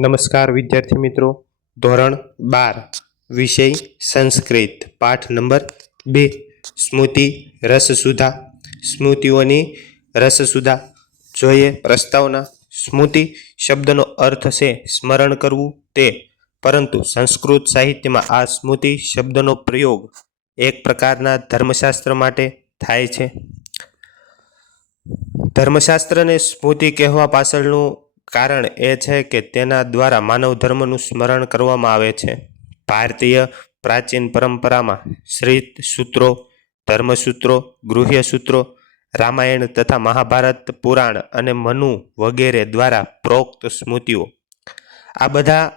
નમસ્કાર વિદ્યાર્થી મિત્રો, ધોરણ 12 વિષય સંસ્કૃત, પાઠ નંબર 2, સ્મૃતિ રસસુધા. સ્મૃતિઓની રસસુધા. જોઈએ પ્રસ્તાવના. સ્મૃતિ શબ્દનો અર્થ છે સ્મરણ કરવું તે, પરંતુ સંસ્કૃત સાહિત્યમાં આ સ્મૃતિ શબ્દનો પ્રયોગ એક પ્રકારના ધર્મશાસ્ત્ર માટે થાય છે. ધર્મશાસ્ત્રને સ્મૃતિ કહેવા પાછળનું કારણ એ છે કે તેના દ્વારા માનવ ધર્મનું સ્મરણ કરવામાં આવે છે. ભારતીય પ્રાચીન પરંપરામાં શ્રીત સૂત્રો, ધર્મસૂત્રો, ગૃહ્ય સૂત્રો, રામાયણ તથા મહાભારત, પુરાણ અને મનુ વગેરે દ્વારા પ્રોક્ત સ્મૃતિઓ, આ બધા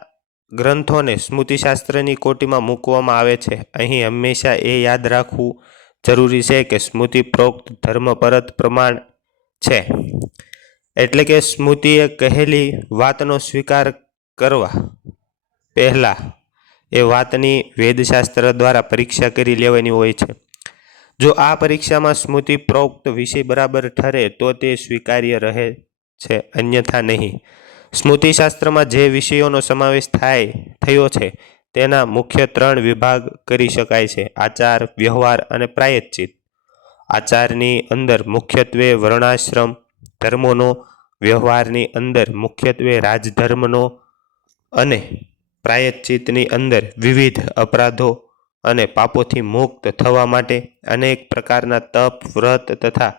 ગ્રંથોને સ્મૃતિશાસ્ત્રની કોટીમાં મૂકવામાં આવે છે. અહીં હંમેશા એ યાદ રાખવું જરૂરી છે કે સ્મૃતિ પ્રોક્ત ધર્મપરત પ્રમાણ છે, એટલે કે સ્મૃતિએ કહેલી વાતનો સ્વીકાર કરવા પહેલા એ વાતની વેદશાસ્ત્ર દ્વારા પરીક્ષા કરી લેવાની હોય છે. જો આ પરીક્ષામાં સ્મૃતિ પ્રોક્ત વિષય બરાબર ઠરે તો તે સ્વીકાર્ય રહે છે, અન્યથા નહીં. સ્મૃતિશાસ્ત્રમાં જે વિષયોનો સમાવેશ થયો છે તેના મુખ્ય 3 વિભાગ કરી શકાય છે: આચાર, વ્યવહાર અને પ્રાયશ્ચિત. આચારની અંદર મુખ્યત્વે વર્ણાશ્રમ ધર્મોનો, વ્યવહારની અંદર મુખ્યત્વે રાજધર્મનો અને પ્રાયશ્ચિતની અંદર વિવિધ અપરાધો અને પાપોથી મુક્ત થવા માટે અનેક પ્રકારના તપ, વ્રત તથા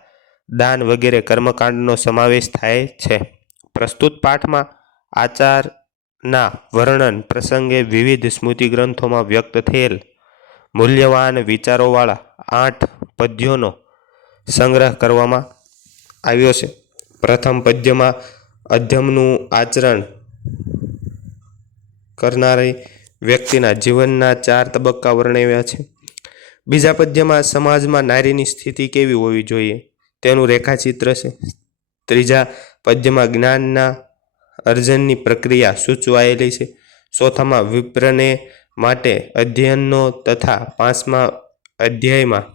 દાન વગેરે કર્મકાંડનો સમાવેશ થાય છે. પ્રસ્તુત પાઠમાં આચારના વર્ણન પ્રસંગે વિવિધ સ્મૃતિ ગ્રંથોમાં વ્યક્ત થયેલ મૂલ્યવાન વિચારોવાળા 8 પદ્યોનો સંગ્રહ કરવામાં આવ્યો છે. પ્રથમ પદ્યમાં અધમનું આચરણ કરનારી વ્યક્તિના જીવનના 4 તબક્કા વર્ણવ્યા છે. બીજા પદ્યમાં સમાજમાં નારીની સ્થિતિ કેવી હોવી જોઈએ તેનું રેખાચિત્ર છે. ત્રીજા પદ્યમાં જ્ઞાનના અર્જનની પ્રક્રિયા સૂચવાયેલી છે. ચોથામાં વિપ્રને માટે અધ્યયનનો તથા 5મા અધ્યાયમાં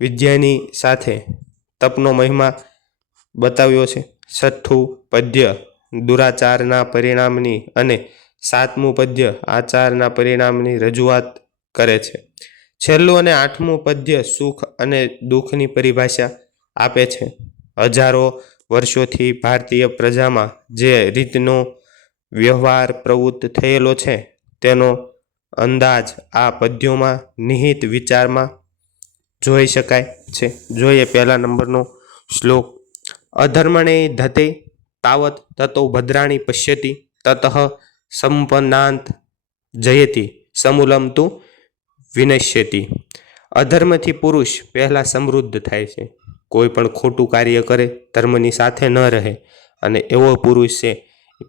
વિદ્યાની સાથે તપનો મહિમા બતાવ્યો છે. છઠ્ઠું પદ્ય દુરાચારના પરિણામની અને 7મું પદ્ય આચારના પરિણામની રજૂઆત કરે છે. છેલ્લું અને 8મું પદ્ય સુખ અને દુઃખની પરિભાષા આપે છે. હજારો વર્ષોથી ભારતીય પ્રજામાં જે રીતનો વ્યવહાર પ્રવૃત્ત થયેલો છે તેનો અંદાજ આ પદ્યોમાં નિહિત વિચારમાં જોઈ શકાય છે. જોઈએ પહેલા નંબરનો શ્લોક. અધર્મણે ધતે તાવત તતો ભદ્રાણી પશ્યતિ તતઃ સંપન્નાંત જયતિ સમૂલમ તુ વિનશ્યતિ. અધર્મથી પુરુષ પહેલા સમૃદ્ધ થાય છે. કોઈ પણ ખોટું કાર્ય કરે, ધર્મની સાથે ન રહે અને એવો પુરુષ છે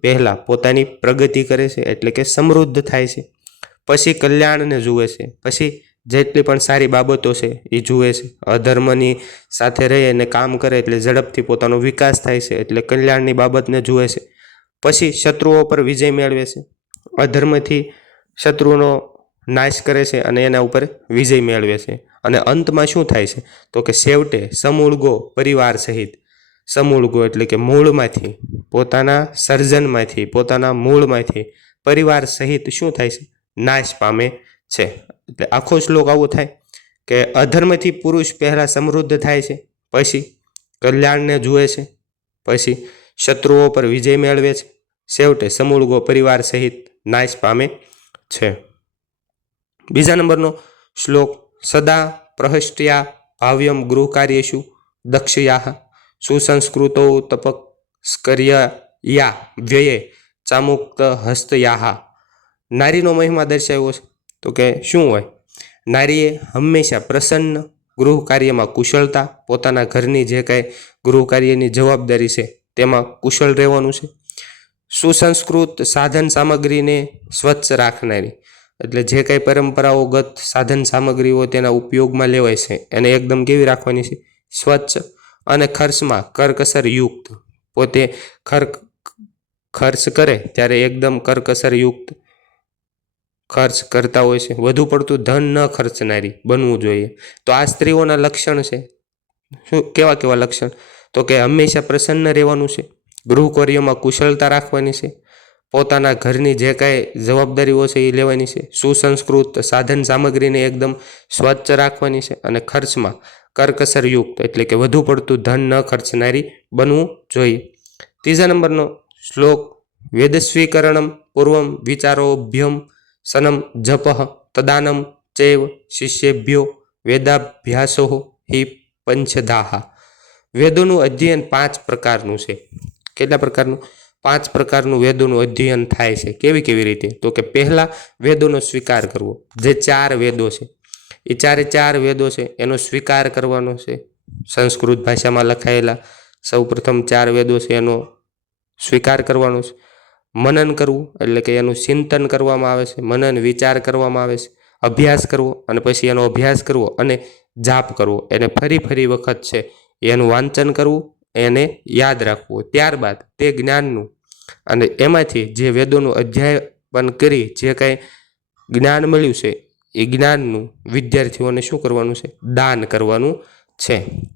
પહેલા પોતાની પ્રગતિ કરે છે, એટલે કે સમૃદ્ધ થાય છે. પછી કલ્યાણને જુએ છે, પછી જેટલી પણ સારી બાબતો છે એ જુએ છે. અધર્મની સાથે રહે અને કામ કરે એટલે ઝડપથી પોતાનો વિકાસ થાય છે, એટલે કલ્યાણની બાબતને જુએ છે. પછી શત્રુઓ પર વિજય મેળવે છે. અધર્મથી શત્રુઓનો નાશ કરે છે અને એના ઉપર વિજય મેળવે છે. અને અંતમાં શું થાય છે તો કે છેવટે સમૂળગો પરિવાર સહિત. સમૂળગો એટલે કે મૂળમાંથી, પોતાના સર્જનમાંથી, પોતાના મૂળમાંથી પરિવાર સહિત શું થાય છે? નાશ પામે છે. એટલે આખો શ્લોક આવો થાય કે અધર્મથી પુરુષ પહેલા સમૃદ્ધ થાય છે, પછી કલ્યાણને જુએ છે, પછી શત્રુઓ પર વિજય મેળવે છે, છેવટે સમૂળગો પરિવાર સહિત નાશ પામે છે. બીજા નંબરનો શ્લોક. સદા પ્રહષ્ટ્યા ભાવ્યમ ગૃહ કાર્યેષુ દક્ષયાઃ સુસંસ્કૃતો તપસ્કર્યા વ્યયે ચામુક્ત હસ્તયાઃ. નારીનો મહિમા દર્શાવ્યો છે તો કે શું હોય? નારીએ હંમેશા પ્રસન્ન, ગૃહ કાર્યમાં કુશળતા, પોતાના ઘરની જે કાંઈ ગૃહ કાર્યની જવાબદારી છે તેમાં કુશળ રહેવાનું છે. સુસંસ્કૃત સાધન સામગ્રીને સ્વચ્છ રાખનારી, એટલે જે કાંઈ પરંપરાઓગત સાધન સામગ્રીઓ તેના ઉપયોગમાં લેવાય છે એને એકદમ કેવી રાખવાની છે? સ્વચ્છ. અને ખર્ચમાં કરકસર યુક્ત, પોતે ખર્ચ કરે ત્યારે એકદમ કરકસર યુક્ત ખર્ચ કરતા હોય છે. વધુ પડતું ધન ન ખર્ચનારી બનવું જોઈએ. તો આ સ્ત્રીઓના લક્ષણ છે. શું કેવા લક્ષણ? તો કે હંમેશા પ્રસન્ન રહેવાનું છે, ગૃહકાર્યોમાં કુશળતા રાખવાની છે, પોતાના ઘરની જે કાંઈ જવાબદારીઓ છે એ લેવાની છે, સુસંસ્કૃત સાધન સામગ્રીને એકદમ સ્વચ્છ રાખવાની છે અને ખર્ચમાં કરકસરયુક્ત એટલે કે વધુ પડતું ધન ન ખર્ચનારી બનવું જોઈએ. ત્રીજા નંબરનો શ્લોક વેદસ્વીકરણમ પૂર્વમ વિચારોભ્યમ સનમ જપ તદાનમ ચૈવ શિષ્યેભ્યો વેદાભ્યાસો હિ પંચદાહ. વેદોનું અધ્યયન 5 પ્રકારનું છે. કેટલા પ્રકારનું? 5 પ્રકારનું વેદોનું અધ્યયન થાય છે. કેવી રીતે? તો કે પહેલા વેદોનો સ્વીકાર કરવો. જે 4 વેદો છે એ 4 વેદો છે એનો સ્વીકાર કરવાનો છે. સંસ્કૃત ભાષામાં લખાયેલા સૌપ્રથમ 4 વેદો છે એનો સ્વીકાર કરવાનો છે. મનન કરવું એટલે કે એનું ચિંતન કરવામાં આવે છે, મનન વિચાર કરવામાં આવે છે, અભ્યાસ કરવો અને પછી એનો અભ્યાસ કરવો અને જાપ કરવો, એને ફરી વખત છે એનું વાંચન કરવું, એને યાદ રાખવું. ત્યારબાદ તે જ્ઞાનનું અને એમાંથી જે વેદોનું અધ્યાયન કરી જે કાંઈ જ્ઞાન મળ્યું છે એ જ્ઞાનનું વિદ્યાર્થીઓને શું કરવાનું છે? દાન કરવાનું છે.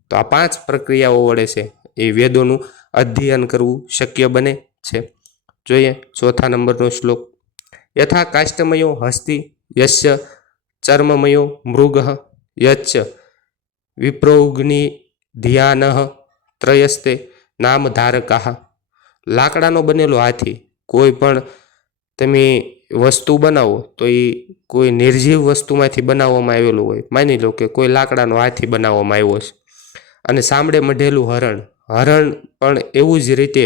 તો આ 5 પ્રક્રિયાઓ વડે છે એ વેદોનું અધ્યયન કરવું શક્ય બને છે. જોઈએ ચોથા નંબરનો શ્લોક યથા કાષ્ટમયો હસ્તિ યસ્ય ચર્મમયો મૃગ યચ્ચ વિપ્રોગ્નિ ધ્યાન ત્રયસ્તે નામ ધારકાહ. લાકડાનો બનેલો હાથી, કોઈ પણ તમે વસ્તુ બનાવો તો એ કોઈ નિર્જીવ વસ્તુમાંથી બનાવવામાં આવેલું હોય. માની લો કે કોઈ લાકડાનો હાથી બનાવવામાં આવ્યો છે અને સાંભળે મઢેલું હરણ પણ એવું જ રીતે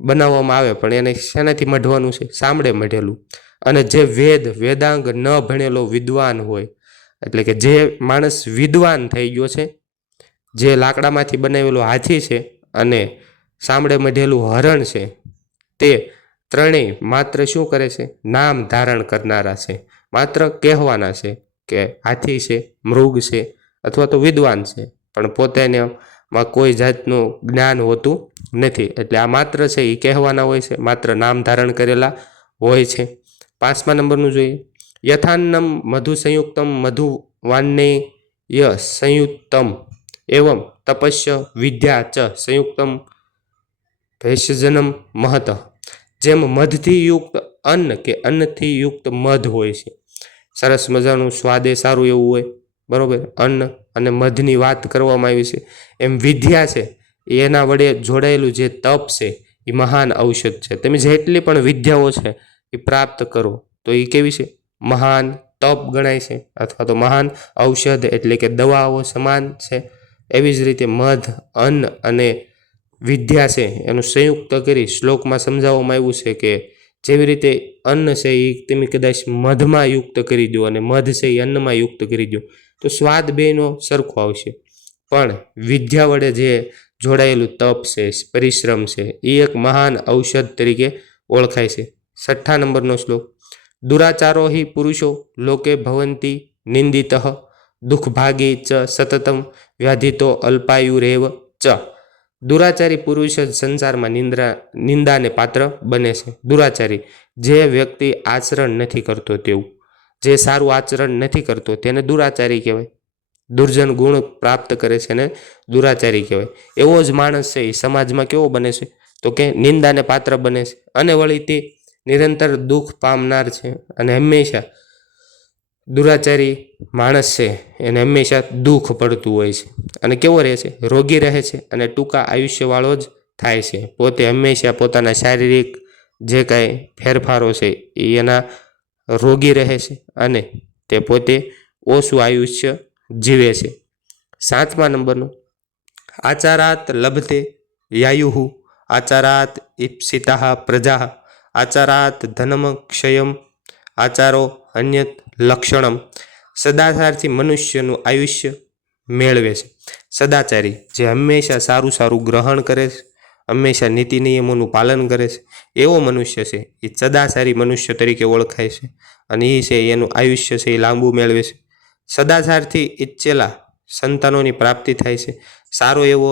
બનાવવામાં આવે, પણ એને શેનાથી મઢવાનું છે? સાંભળે મઢેલું. અને જે વેદાંગ ન ભણેલો વિદ્વાન હોય એટલે કે જે માણસ વિદ્વાન થઈ ગયો છે, જે લાકડામાંથી બનાવેલો હાથી છે અને સાંભળે મઢેલું હરણ છે, તે ત્રણેય માત્ર શું કરે છે? નામ ધારણ કરનારા છે. માત્ર કહેવાના છે કે હાથી છે, મૃગ છે અથવા તો વિદ્વાન છે, પણ પોતાનામાં કોઈ જાતનું જ્ઞાન હોતું નથી. એટલે આ માત્ર છે એ કહેવાના હોય છે, માત્ર નામ ધારણ કરેલા હોય છે. 5મા નંબરનું જોઈએ યથાન્નમ મધુ સંયુક્તમ મધુ વાન્નેય સંયુક્તમ એવમ તપસ્ય વિદ્યા ચ સંયુક્તમ ભેષજનમ મહત. જેમ મધથી યુક્ત અન્ન કે અન્નથી યુક્ત મધ હોય છે, સરસ મજાનું સ્વાદે સારું એવું હોય, બરોબર, અન્ન અને મધની વાત કરવામાં આવી છે. એમ વિદ્યા છે એના વડે જોડાયેલું જે તપ છે એ મહાન ઔષધ છે. તમે જેટલી પણ વિદ્યાઓ છે એ પ્રાપ્ત કરો તો એ કેવી છે? મહાન તપ ગણાય છે અથવા તો મહાન ઔષધ એટલે કે દવાઓ સમાન છે. એવી જ રીતે મધ, અન્ન અને વિદ્યા છે એનું સંયુક્ત કરી શ્લોકમાં સમજાવવામાં આવ્યું છે કે જેવી રીતે અન્ન છે એ તમે કદાચ મધમાં યુક્ત કરી દો અને મધ છે એ અન્નમાં યુક્ત કરી દો તો સ્વાદ બેનો સરખો આવશે. પણ વિદ્યા વડે જે જોડાયેલું તપ છે, પરિશ્રમ છે, એ એક મહાન ઔષધ તરીકે ઓળખાય છે. 6 નંબરનો શ્લોક દુરાચારો હિ પુરુષો લોકે ભવંતી નિંદિતઃ દુઃખભાગી ચ સતતમ વ્યાધિતો અલ્પાયુરેવ ચ. દુરાચારી પુરુષ જ સંસારમાં નિંદાને પાત્ર બને છે. દુરાચારી જે વ્યક્તિ આચરણ નથી કરતો, તેવું જે સારું આચરણ નથી કરતો તેને દુરાચારી કહેવાય. દુર્જન ગુણ પ્રાપ્ત કરે છે ને દુરાચારી કહેવાય. એવો જ માણસ છે એ સમાજમાં કેવો બને છે? તો કે નિંદાને પાત્ર બને છે અને વળી તે નિરંતર દુઃખ પામનાર છે. અને હંમેશા દુરાચારી માણસ છે એને હંમેશા દુઃખ પડતું હોય છે અને કેવો રહે છે? રોગી રહે છે અને ટૂંકા આયુષ્યવાળો જ થાય છે. પોતે હંમેશા પોતાના શારીરિક જે કાંઈ ફેરફારો છે એ એના રોગી રહે છે અને તે પોતે ઓછું આયુષ્ય જીવે છે. 7મા નંબરનું આચારાત લભતે યાયુઃ આચારાત ઈપ્સિતા પ્રજા આચારાત ધનમ ક્ષયમ આચારો અન્યત લક્ષણમ. સદાચારથી મનુષ્યનું આયુષ્ય મેળવે છે. સદાચારી જે હંમેશા સારું ગ્રહણ કરે છે, હંમેશા નીતિ નિયમોનું પાલન કરે છે, એવો મનુષ્ય છે એ સદાચારી મનુષ્ય તરીકે ઓળખાય છે અને એ છે એનું આયુષ્ય છે એ લાંબુ મેળવે છે. સદાચારથી ઈચ્છેલા સંતાનોની પ્રાપ્તિ થાય છે. સારો એવો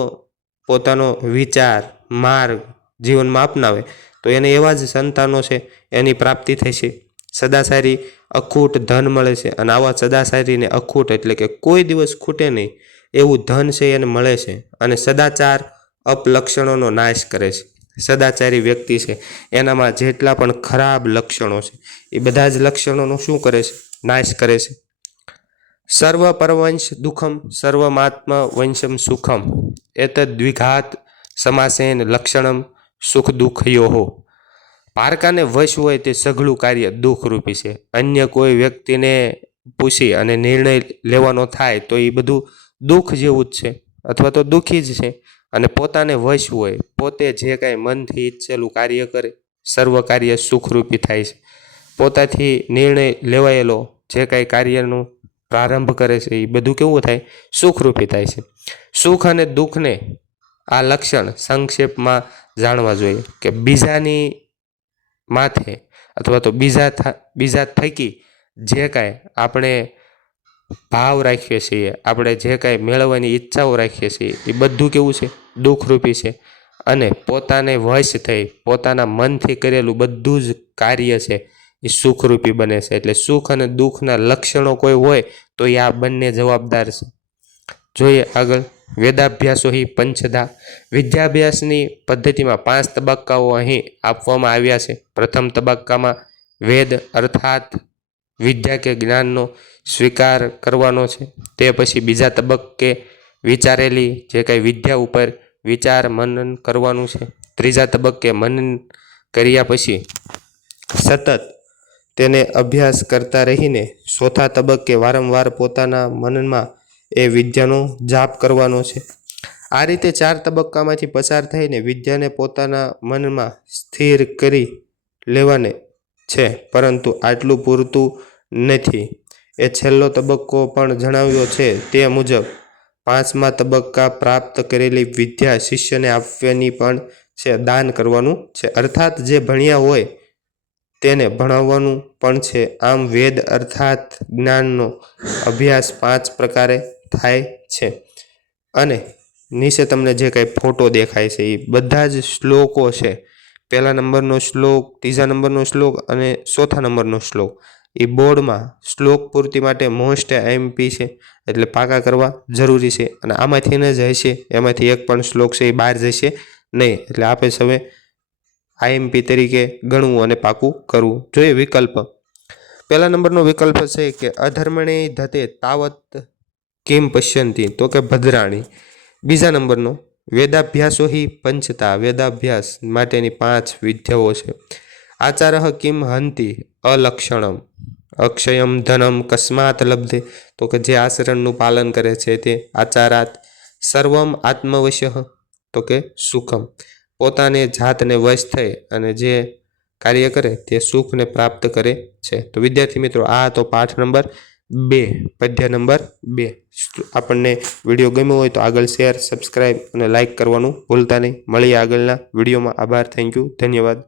પોતાનો વિચાર માર્ગ જીવનમાં અપનાવે તો એને એવા જ સંતાનો છે એની પ્રાપ્તિ થાય છે. સદાચારી અખૂટ ધન મળે છે અને આવા સદાચારીને અખૂટ એટલે કે કોઈ દિવસ ખૂટે નહીં એવું ધન છે એને મળે છે. અને સદાચાર અપલક્ષણોનો નાશ કરે છે. સદાચારી વ્યક્તિ છે એનામાં જેટલા પણ ખરાબ લક્ષણો છે એ બધા જ લક્ષણોનો શું કરે છે? નાશ કરે છે. સર્વ પરવંશ દુઃખમ સર્વમાત્મ વંશમ સુખમ એતદ્વિઘાત સમાસેન લક્ષણમ સુખ દુઃખયો. પારકાને વશ હોય તે સઘળું કાર્ય દુઃખરૂપી છે. અન્ય કોઈ વ્યક્તિને પૂછી અને નિર્ણય લેવાનો થાય તો એ બધું દુઃખ જેવું જ છે અથવા તો દુઃખી જ છે. અને પોતાને વશ હોય, પોતે જે કાંઈ મનથી ઈચ્છેલું કાર્ય કરે સર્વ કાર્ય સુખરૂપી થાય છે. પોતાથી નિર્ણય લેવાયેલો જે કાંઈ કાર્યનું પ્રારંભ કરે છે એ બધું કેવું થાય? સુખરૂપી થાય છે. સુખ અને દુઃખને આ લક્ષણ સંક્ષેપમાં જાણવા જોઈએ કે બીજાની માથે અથવા તો બીજા થકી જે કાંઈ આપણે ભાવ રાખીએ છીએ, આપણે જે કાંઈ મેળવવાની ઈચ્છાઓ રાખીએ છીએ એ બધું કેવું છે? દુઃખરૂપી છે. અને પોતાને વશ થઈ પોતાના મનથી કરેલું બધું જ કાર્ય છે એ સુખરૂપી બને છે. એટલે સુખ અને દુઃખના લક્ષણો કોઈ હોય તો એ આ બંને જવાબદાર છે. જોઈએ આગળ. વેદાભ્યાસો હિ પંચધા. વિદ્યાભ્યાસની પદ્ધતિમાં 5 તબક્કાઓ અહીં આપવામાં આવ્યા છે. પ્રથમ તબક્કામાં વેદ અર્થાત વિદ્યા કે જ્ઞાનનો સ્વીકાર કરવાનો છે. તે પછી બીજા તબક્કે વિચારેલી જે કંઈ વિદ્યા ઉપર વિચાર મનન કરવાનું છે. ત્રીજા તબક્કે મનન કર્યા પછી સતત તેને અભ્યાસ કરતા રહીને ચોથા તબક્કે વારંવાર પોતાના મનમાં એ વિદ્યાનો જાપ કરવાનો છે. આ રીતે 4 તબક્કામાંથી પસાર થઈને વિદ્યાને પોતાના મનમાં સ્થિર કરી લેવાને છે. પરંતુ આટલું પૂરતું નથી. એ છેલ્લો તબક્કો પણ જણાવ્યો છે તે મુજબ 5મા તબક્કા પ્રાપ્ત કરેલી વિદ્યા શિષ્યને આપવાની પણ છે, દાન કરવાનું છે. અર્થાત જે ભણ્યા હોય તેને ભણાવવાનું પણ છે. આમ વેદ અર્થાત જ્ઞાનનો અભ્યાસ 5 પ્રકારે થાય છે. અને નીચે તમને જે કંઈ ફોટો દેખાય છે એ બધા જ શ્લોકો છે. 1લા નંબરનો શ્લોક, 3જા નંબરનો શ્લોક અને 4થા નંબરનો શ્લોક એ બોર્ડમાં શ્લોક પૂર્તિ માટે મોસ્ટ આઈએમપી છે, એટલે પાકા કરવા જરૂરી છે. અને આમાંથી ન જ હશે, એમાંથી એક પણ શ્લોક છે એ બહાર જશે નહીં. એટલે આપણે હવે આઈએમપી તરીકે ગણવું અને પાકું કરવું જોઈએ. વિકલ્પ. 1લા નંબરનો વિકલ્પ છે કે અધર્મણે ધતે તાવત કિમ પશ્યંતી, તો કે ભદ્રાણી. બીજા નંબરનો વેદાભ્યાસો હિ પંચતા. વેદાભ્યાસ માટેની 5 વિદ્યાઓ છે. આચારઃ કિમ હંતિ અલક્ષણમ અક્ષયમ ધનમ કસ્માત લબ્ધે, તો કે જે આચરણનું પાલન કરે છે તે આચારાત. સર્વમ આત્મવશ્યઃ, તો કે સુખમ પોતાને જાતને વશ થઈ અને જે કાર્ય કરે તે સુખને પ્રાપ્ત કરે છે. તો વિદ્યાર્થી મિત્રો, આ તો પાઠ નંબર 2, પદ્ય નંબર 2. આપણને વિડીયો ગમ્યો હોય તો આગળ શેર, સબસ્ક્રાઈબ અને લાઇક કરવાનું ભૂલતા નહીં. મળીએ આગળના વિડીયોમાં. આભાર. Thank you. ધન્યવાદ.